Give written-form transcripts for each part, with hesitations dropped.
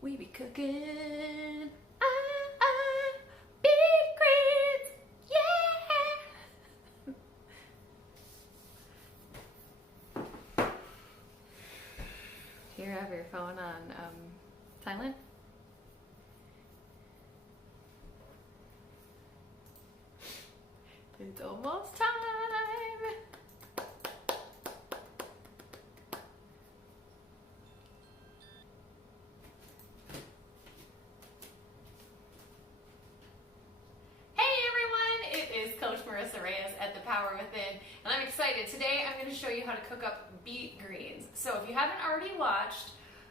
We be cooking. Big grits. Yeah. Do you have your phone on silent? It's almost time. Coach Marisa Reyes at The Power Within, and I'm excited. Today I'm going to show you how to cook up beet greens. So if you haven't already watched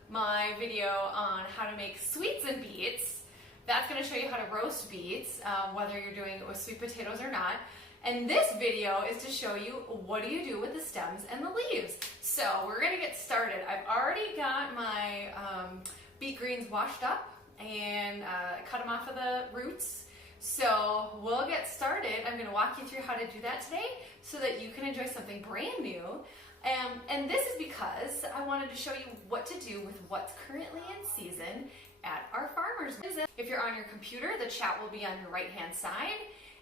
my video on how to make sweets and beets, that's going to show you how to roast beets, whether you're doing it with sweet potatoes or not. And this video is to show you what do you do with the stems and the leaves. So we're going to get started. I've already got my beet greens washed up and cut them off of the roots. So we'll get started. I'm going to walk you through how to do that today so that you can enjoy something brand new. And this is because I wanted to show you what to do with what's currently in season at our farmers market. If you're on your computer, the chat will be on your right-hand side.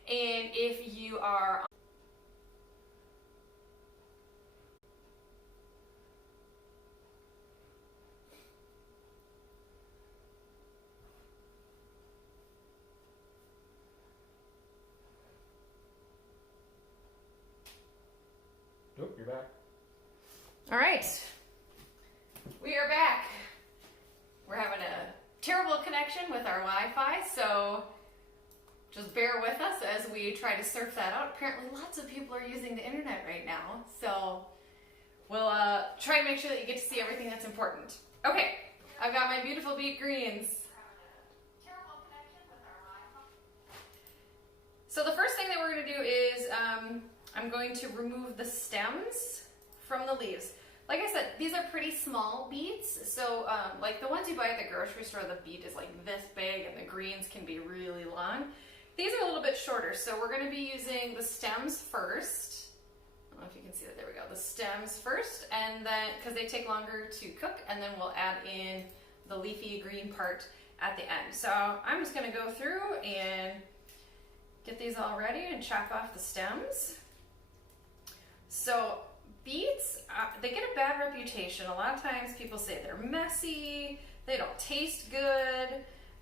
And if you are Nope, you're back. All right, we are back. We're having a terrible connection with our Wi-Fi, so just bear with us as we try to surf that out. Apparently lots of people are using the internet right now, so we'll try to make sure that you get to see everything that's important. Okay, I've got my beautiful beet greens. So the first thing that we're going to do is I'm going to remove the stems from the leaves. Like I said, these are pretty small beets, so like the ones you buy at the grocery store, the beet is like this big and the greens can be really long. These are a little bit shorter, so we're going to be using the stems first. I don't know if you can see that, there we go. The stems first, and then, because they take longer to cook, and then we'll add in the leafy green part at the end. So I'm just going to go through and get these all ready and chop off the stems. So beets, they get a bad reputation. A lot of times people say they're messy, they don't taste good,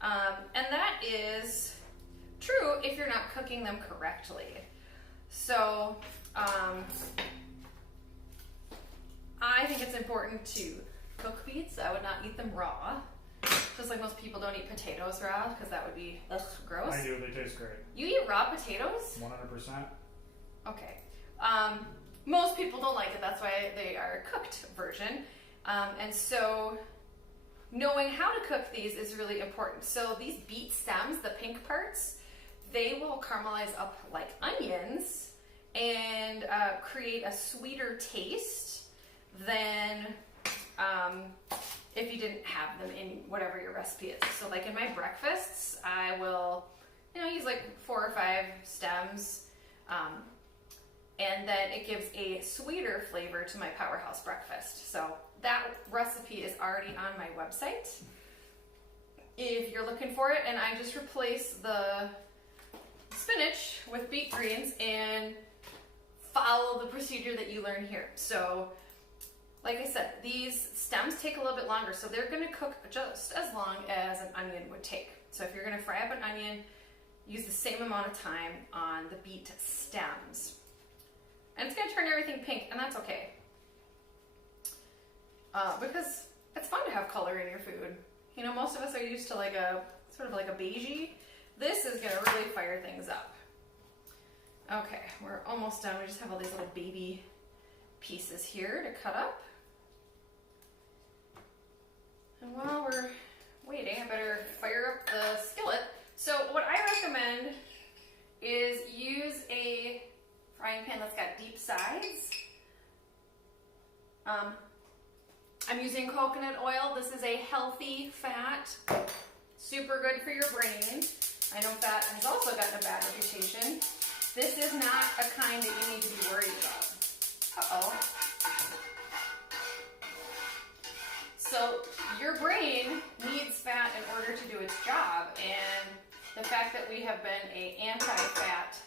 and that is true if you're not cooking them correctly. So I think it's important to cook beets. I would not eat them raw. Just like most people don't eat potatoes raw because that would be gross. I do, they taste great. You eat raw potatoes? 100%. Okay. Most people don't like it, that's why they are a cooked version. And so knowing how to cook these is really important. So these beet stems, the pink parts, they will caramelize up like onions and create a sweeter taste than if you didn't have them in whatever your recipe is. So like in my breakfasts, I will, use like 4 or 5 stems, and then it gives a sweeter flavor to my powerhouse breakfast. So that recipe is already on my website if you're looking for it, and I just replace the spinach with beet greens and follow the procedure that you learn here. So like I said, these stems take a little bit longer, so they're going to cook just as long as an onion would take. So if you're going to fry up an onion, use the same amount of time on the beet stems. And it's going to turn everything pink, and that's okay. Because it's fun to have color in your food. Most of us are used to like a sort of like a beigey. This is going to really fire things up. Okay, we're almost done. We just have all these little baby pieces here to cut up. And while we're waiting, I better fire up the skillet. So what I recommend is use a frying pan that's got deep sides. I'm using coconut oil. This is a healthy fat, super good for your brain. I know fat has also gotten a bad reputation. This is not a kind that you need to be worried about. Uh-oh. So your brain needs fat in order to do its job, and the fact that we have been an anti-fat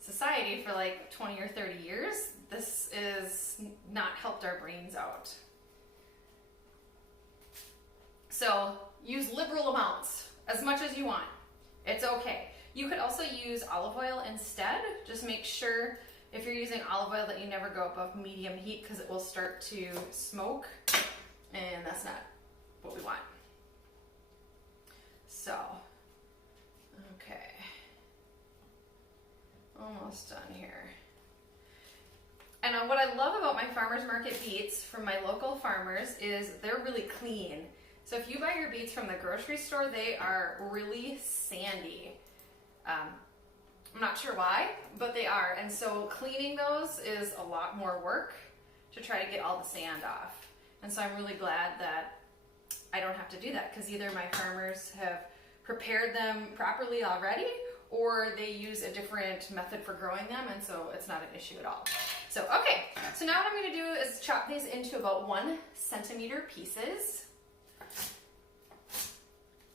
society for like 20 or 30 years, this is not helped our brains out. So use liberal amounts, as much as you want. It's okay. You could also use olive oil instead. Just make sure if you're using olive oil that you never go above medium heat, because it will start to smoke, and that's not what we want. So, okay. Almost done here. And what I love about my farmers market beets from my local farmers is they're really clean. So if you buy your beets from the grocery store, they are really sandy. I'm not sure why, but they are. And so cleaning those is a lot more work to try to get all the sand off. And so I'm really glad that I don't have to do that, because either my farmers have prepared them properly already, or they use a different method for growing them, and so it's not an issue at all. So, okay, so now what I'm gonna do is chop these into about 1 centimeter pieces.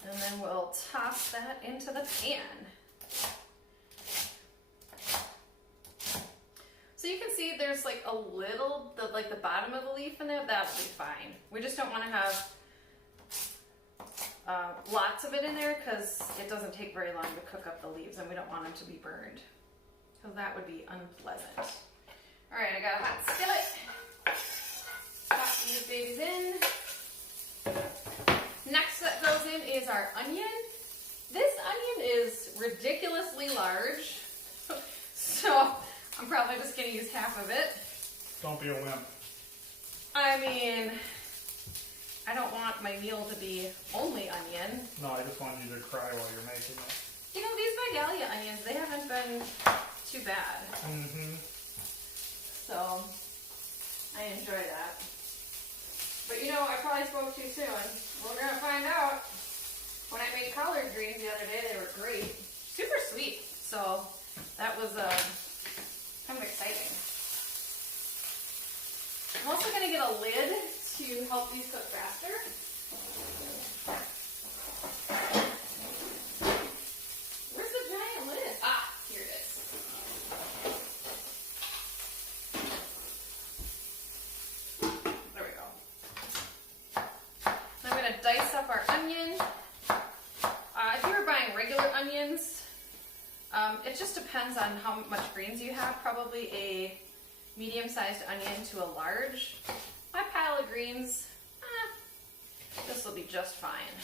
And then we'll toss that into the pan. So you can see there's like a little, the bottom of the leaf in there, that'll be fine. We just don't want to have lots of it in there, because it doesn't take very long to cook up the leaves, and we don't want them to be burned, because that would be unpleasant. All right, I got a hot skillet. Pop these babies in. Next that goes in is our onion. This onion is ridiculously large, so I'm probably just going to use half of it. Don't be a wimp. I mean, I don't want my meal to be only onion. No, I just want you to cry while you're making it. You know, these Vidalia onions, they haven't been too bad. Mm-hmm. So, I enjoy that. But you know, I probably spoke too soon. We're going to find out. When I made collard greens the other day, they were great. Super sweet. So, that was kind of exciting. I'm also going to get a lid to help these cook faster. Where's the giant lid? Ah, here it is. There we go. I'm going to dice up our onion. If you were buying regular onions, it just depends on how much greens you have. Probably a medium-sized onion to a large. My pile of greens, this will be just fine.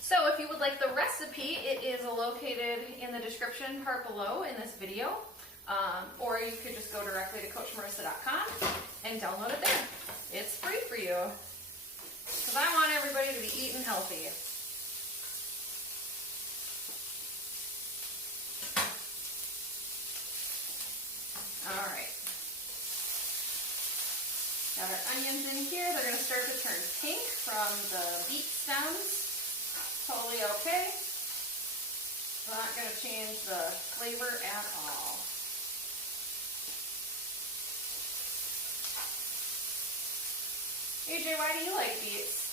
So if you would like the recipe, it is located in the description part below in this video. Or you could just go directly to CoachMarisa.com and download it there. It's free for you, because I want everybody to be eating healthy. All right. Got our onions in here. They're going to start to turn pink from the beet stems. Totally okay. Not going to change the flavor at all. AJ, why do you like beets?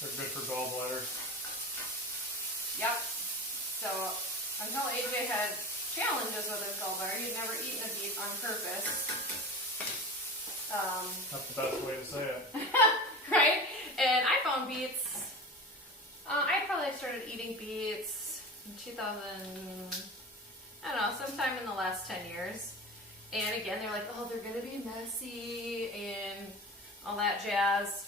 They're good for gallbladder. Yep. So until AJ had challenges with his gallbladder, he'd never eaten a beet on purpose. That's the best way to say it. Right? And I found beets. I probably started eating beets in 2000, I don't know, sometime in the last 10 years. And again, they're like, oh, they're going to be messy and all that jazz.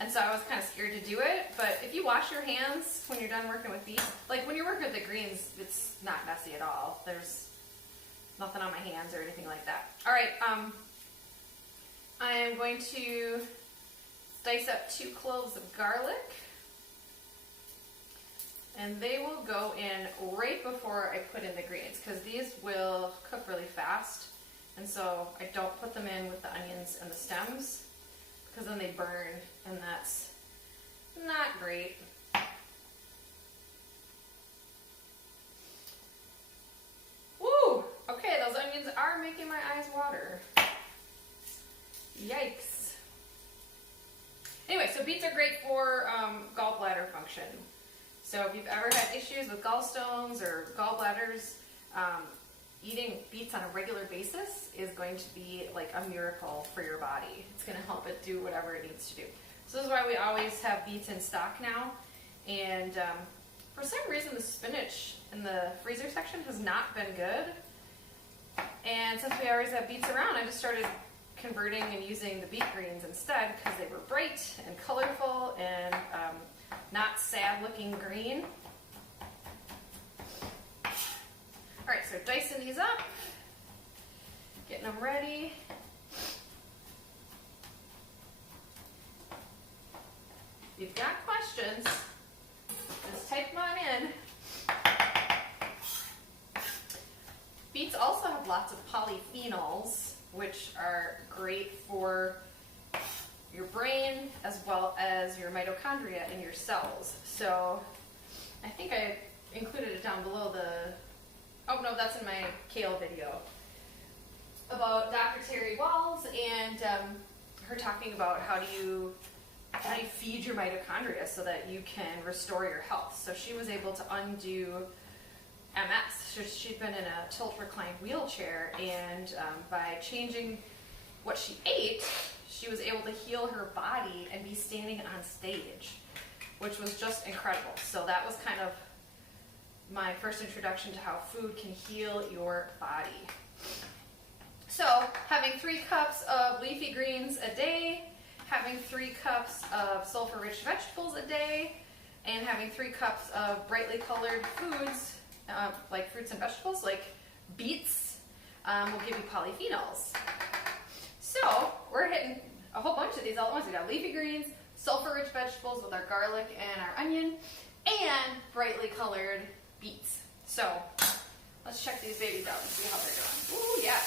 And so I was kind of scared to do it. But if you wash your hands when you're done working with beets, like when you're working with the greens, it's not messy at all. There's nothing on my hands or anything like that. All right, I am going to dice up 2 cloves of garlic. And they will go in right before I put in the greens, because these will cook really fast. And so I don't put them in with the onions and the stems, because then they burn, and that's great. Woo! Okay, those onions are making my eyes water. Yikes. Anyway, so beets are great for gallbladder function. So if you've ever had issues with gallstones or gallbladders, eating beets on a regular basis is going to be like a miracle for your body. It's going to help it do whatever it needs to do. So this is why we always have beets in stock now. And for some reason, the spinach in the freezer section has not been good. And since we always have beets around, I just started converting and using the beet greens instead because they were bright and colorful and not sad looking green. Alright, so dicing these up, getting them ready. If you've got questions, just type them on in. Beets also have lots of polyphenols, which are great for your brain as well as your mitochondria in your cells. So I think I included it down below the, oh no, that's in my kale video, about Dr. Terry Walls and her talking about how do you feed your mitochondria so that you can restore your health. So she was able to undo MS. So she'd been in a tilt reclined wheelchair, and by changing what she ate, she was able to heal her body and be standing on stage, which was just incredible. So that was kind of my first introduction to how food can heal your body. So having 3 cups of leafy greens a day, having 3 cups of sulfur-rich vegetables a day, and having 3 cups of brightly colored foods, like fruits and vegetables, like beets, will give you polyphenols. So we're hitting a whole bunch of these all at once. We got leafy greens, sulfur-rich vegetables with our garlic and our onion, and brightly colored beets. So let's check these babies out and see how they're doing. Ooh, yeah.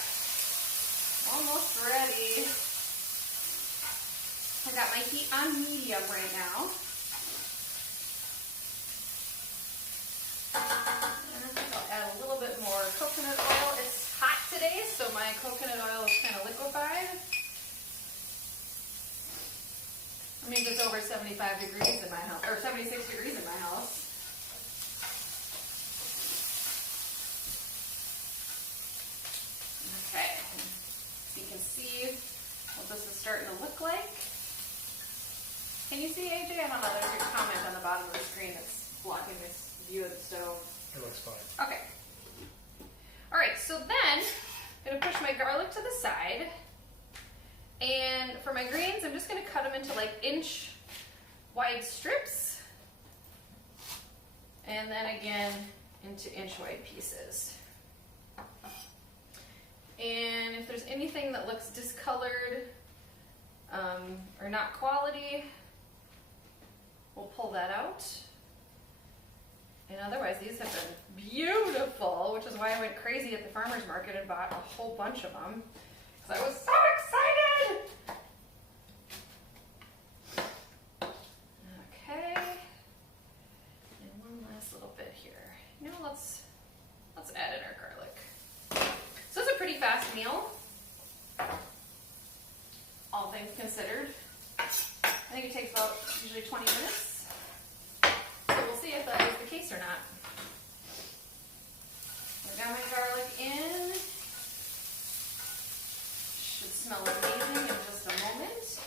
Almost ready. I got my heat on medium right now. And I think I'll add a little bit more coconut oil. It's hot today, so my coconut oil is kind of liquefied. I mean, it's over 75 degrees in my house, or 76 degrees in my house. Okay, so you can see what this is starting to look like. Can you see, AJ? I don't know, there's a comment on the bottom of the screen that's blocking this view of the stove. It looks fine. Okay. Alright, so then I'm going to push my garlic to the side. And for my greens, I'm just going to cut them into like inch wide strips. And then again into inch wide pieces. And if there's anything that looks discolored or not quality, we'll pull that out. And otherwise, these have been beautiful, which is why I went crazy at the farmer's market and bought a whole bunch of them. Because I was so excited! Okay. And one last little bit here. You know, let's add in our garlic. So it's a pretty fast meal, all things considered. I think it takes about usually 20 minutes. So we'll see if that is the case or not. I've got my garlic in. Should smell amazing in just a moment.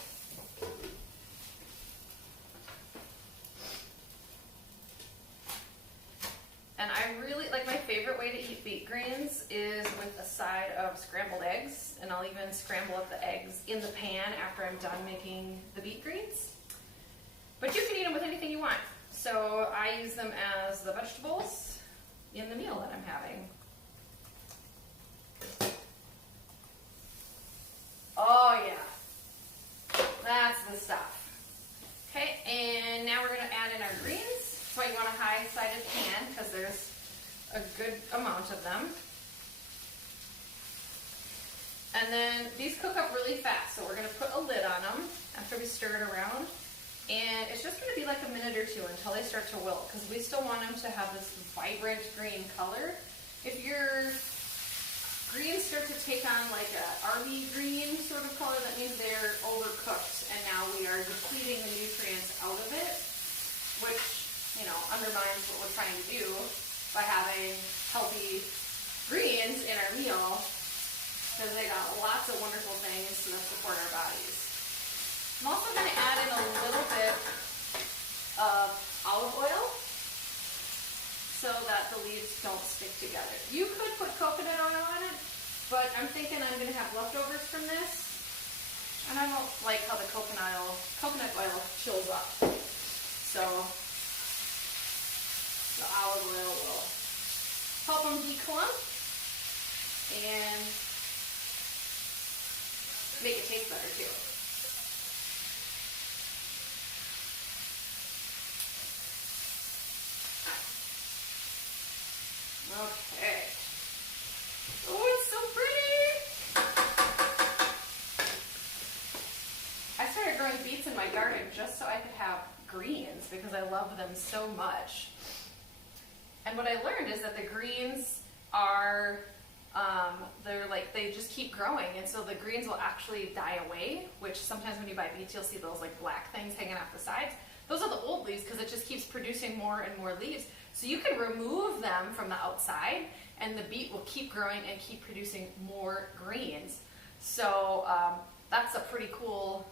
And I really, like, my favorite way to eat beet greens is with a side of scrambled eggs. And I'll even scramble up the eggs in the pan after I'm done making the beet greens. But you can eat them with anything you want. So I use them as the vegetables in the meal that I'm having. Oh yeah, that's the stuff. Okay, and now we're gonna add in our greens. That's why you want a high-sided pan because there's a good amount of them. And then these cook up really fast, so we're gonna put a lid on them after we stir it around. And it's just going to be like a minute or two until they start to wilt, because we still want them to have this vibrant green color. If your greens start to take on like a RB green sort of color, that means they're overcooked, and now we are depleting the nutrients out of it, which, you know, undermines what we're trying to do by having healthy greens in our meal, because they got lots of wonderful things that support our bodies. I'm also going to add in a little bit of olive oil so that the leaves don't stick together. You could put coconut oil on it, but I'm thinking I'm going to have leftovers from this, and I don't like how the coconut oil chills up. So the olive oil will help them declump and make it taste better too. Okay. Oh, it's so pretty! I started growing beets in my garden just so I could have greens because I love them so much. And what I learned is that the greens are, they just keep growing, and so the greens will actually die away, which sometimes when you buy beets, you'll see those like black things hanging off the sides. Those are the old leaves because it just keeps producing more and more leaves. So you can remove them from the outside, and the beet will keep growing and keep producing more greens. So that's a pretty cool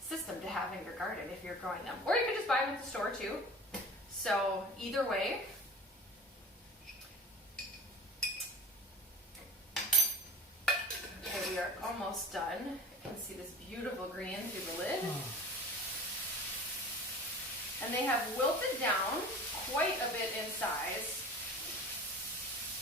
system to have in your garden if you're growing them. Or you could just buy them at the store too. So either way. Okay, we are almost done. You can see this beautiful green through the lid. And they have wilted down quite a bit in size.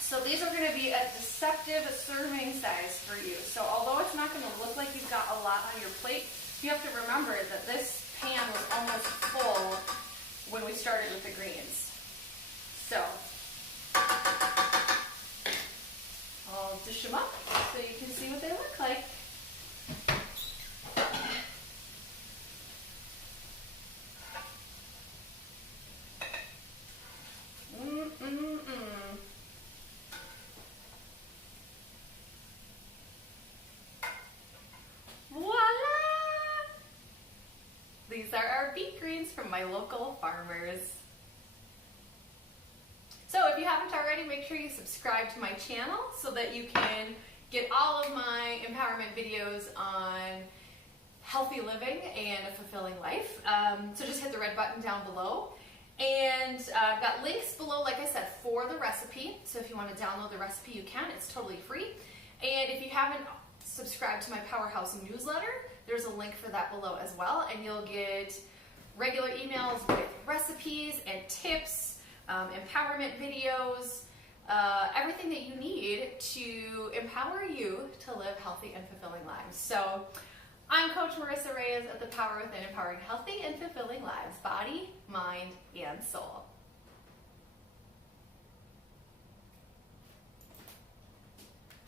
So these are going to be a deceptive serving size for you. So although it's not going to look like you've got a lot on your plate, you have to remember that this pan was almost full when we started with the greens. So I'll dish them up so you can see what they look like. These are our beet greens from my local farmers. So if you haven't already, make sure you subscribe to my channel so that you can get all of my empowerment videos on healthy living and a fulfilling life. So just hit the red button down below. And I've got links below, like I said, for the recipe. So if you want to download the recipe, you can. It's totally free. And if you haven't subscribed to my Powerhouse newsletter, there's a link for that below as well, and you'll get regular emails with recipes and tips, empowerment videos, everything that you need to empower you to live healthy and fulfilling lives. So I'm Coach Marisa Reyes at The Power Within, empowering healthy and fulfilling lives, body, mind, and soul.